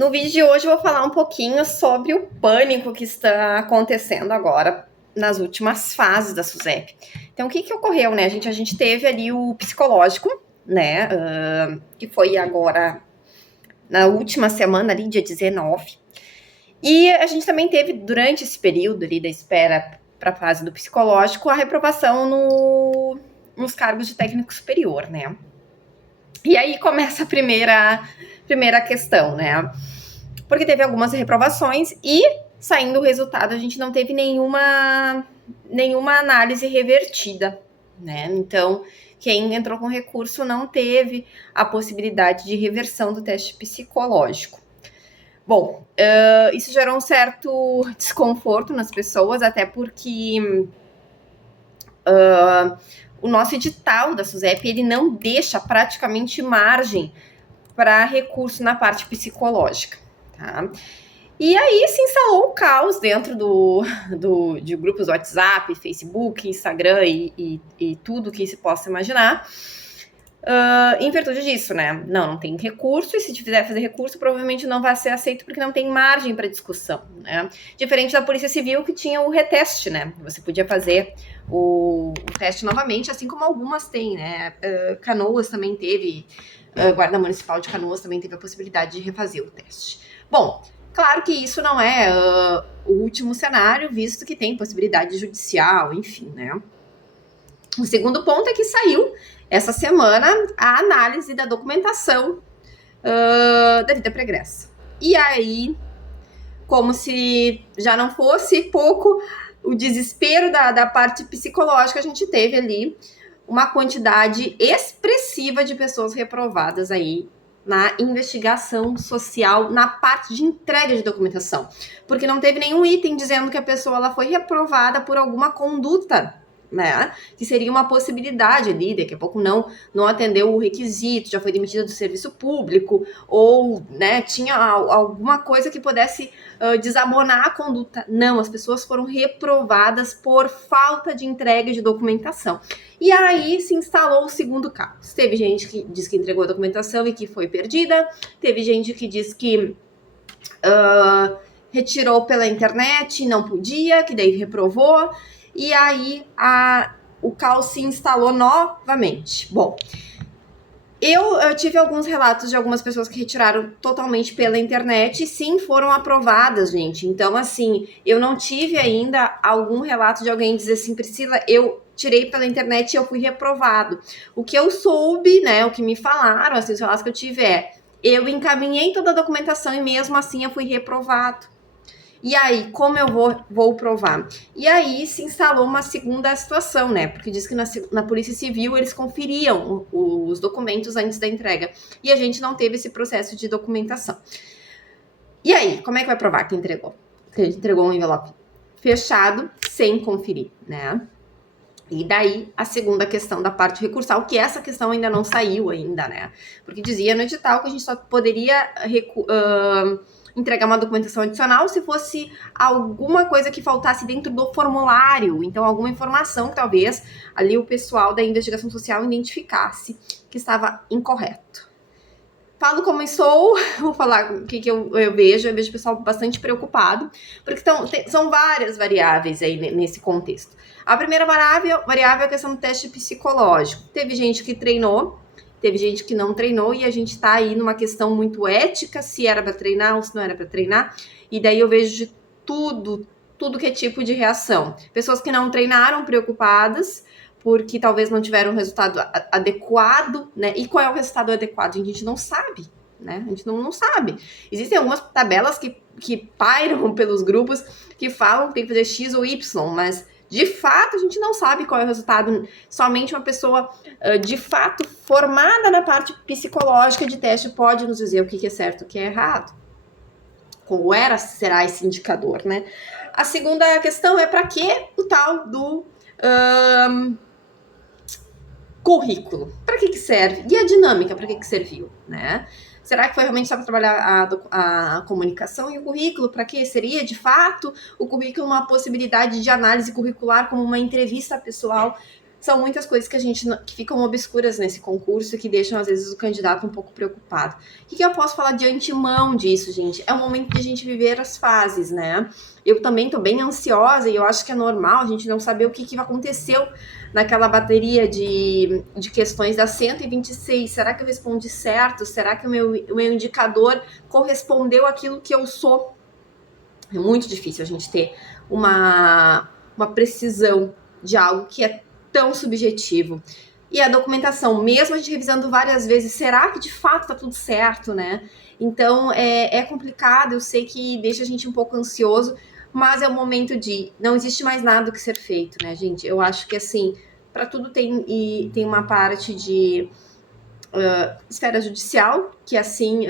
No vídeo de hoje eu vou falar um pouquinho sobre o pânico que está acontecendo agora nas últimas fases da SUSEP. Então, o que ocorreu, né? A gente teve ali o psicológico, né? Que foi agora na última semana, ali, dia 19. E a gente também teve, durante esse período ali da espera para a fase do psicológico, a reprovação nos cargos de técnico superior, né? E aí começa a primeira questão, né? Porque teve algumas reprovações e, saindo o resultado, a gente não teve nenhuma análise revertida, né? Então, quem entrou com recurso não teve a possibilidade de reversão do teste psicológico. Bom, isso gerou um certo desconforto nas pessoas, até porque o nosso edital da SUSEP, ele não deixa praticamente margem para recurso na parte psicológica, tá? E aí se instalou o caos dentro de grupos WhatsApp, Facebook, Instagram e tudo que se possa imaginar, em virtude disso, né? Não tem recurso, e se quiser fazer recurso, provavelmente não vai ser aceito porque não tem margem para discussão, né? Diferente da Polícia Civil, que tinha o reteste, né? Você podia fazer o teste novamente, assim como algumas têm, né? Canoas também teve, Guarda Municipal de Canoas também teve a possibilidade de refazer o teste. Bom, claro que isso não é o último cenário, visto que tem possibilidade judicial, enfim, né? O segundo ponto é que saiu essa semana a análise da documentação da vida pregressa. E aí, como se já não fosse pouco o desespero da parte psicológica, a gente teve ali uma quantidade expressiva de pessoas reprovadas aí na investigação social, na parte de entrega de documentação, porque não teve nenhum item dizendo que a pessoa ela foi reprovada por alguma conduta, né, que seria uma possibilidade ali, daqui a pouco não atendeu o requisito, já foi demitida do serviço público, ou, né, tinha alguma coisa que pudesse desabonar a conduta. Não, as pessoas foram reprovadas por falta de entrega de documentação. E aí se instalou o segundo caos. Teve gente que diz que entregou a documentação e que foi perdida, teve gente que diz que retirou pela internet, não podia, que daí reprovou, e aí o caos se instalou novamente. Bom, eu tive alguns relatos de algumas pessoas que retiraram totalmente pela internet e sim, foram aprovadas, gente. Então, assim, eu não tive ainda algum relato de alguém dizer assim, Priscila, eu tirei pela internet e eu fui reprovado. O que eu soube, né, o que me falaram, assim, os relatos que eu tive eu encaminhei toda a documentação e mesmo assim eu fui reprovado. E aí, como eu vou provar? E aí se instalou uma segunda situação, né? Porque diz que na Polícia Civil eles conferiam os documentos antes da entrega. E a gente não teve esse processo de documentação. E aí, como é que vai provar que entregou? Que entregou um envelope fechado, sem conferir, né? E daí, a segunda questão da parte recursal, que essa questão ainda não saiu ainda, né? Porque dizia no edital que a gente só poderia entregar uma documentação adicional se fosse alguma coisa que faltasse dentro do formulário, então alguma informação que talvez ali o pessoal da investigação social identificasse que estava incorreto. Falo como eu sou, vou falar o que eu vejo o pessoal bastante preocupado, porque são várias variáveis aí nesse contexto. A primeira variável é a questão do teste psicológico. Teve gente que treinou, teve gente que não treinou, e a gente tá aí numa questão muito ética, se era para treinar ou se não era para treinar, e daí eu vejo de tudo que é tipo de reação. Pessoas que não treinaram preocupadas, porque talvez não tiveram um resultado adequado, né? E qual é o resultado adequado? A gente não sabe, né? A gente não sabe. Existem algumas tabelas que pairam pelos grupos que falam que tem que fazer X ou Y, mas de fato a gente não sabe qual é o resultado. Somente uma pessoa de fato formada na parte psicológica de teste pode nos dizer o que é certo e o que é errado. Qual será esse indicador, né? A segunda questão é para que o tal do currículo. Para que serve? E a dinâmica, para que serviu, né? Será que foi realmente só para trabalhar a comunicação? E o currículo, para que seria, de fato, o currículo uma possibilidade de análise curricular como uma entrevista pessoal? são muitas coisas que que ficam obscuras nesse concurso e que deixam, às vezes, o candidato um pouco preocupado. O que eu posso falar de antemão disso, gente? É o momento de a gente viver as fases, né? Eu também tô bem ansiosa e eu acho que é normal a gente não saber o que aconteceu naquela bateria de questões da 126. Será que eu respondi certo? Será que o meu indicador correspondeu àquilo que eu sou? É muito difícil a gente ter uma precisão de algo que é tão subjetivo. E a documentação, mesmo a gente revisando várias vezes, será que de fato tá tudo certo, né? Então é complicado, eu sei que deixa a gente um pouco ansioso, mas é o momento de não existe mais nada que ser feito, né, gente? Eu acho que assim, para tudo tem uma parte de esfera judicial, que assim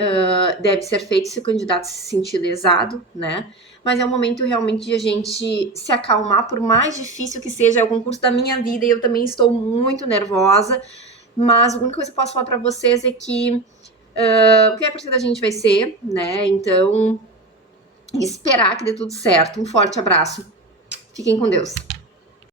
deve ser feito se o candidato se sentir lesado, né? Mas é um momento realmente de a gente se acalmar, por mais difícil que seja, é o concurso da minha vida e eu também estou muito nervosa, mas a única coisa que eu posso falar para vocês é que o que é para ser da gente vai ser, né? Então, esperar que dê tudo certo. Um forte abraço. Fiquem com Deus.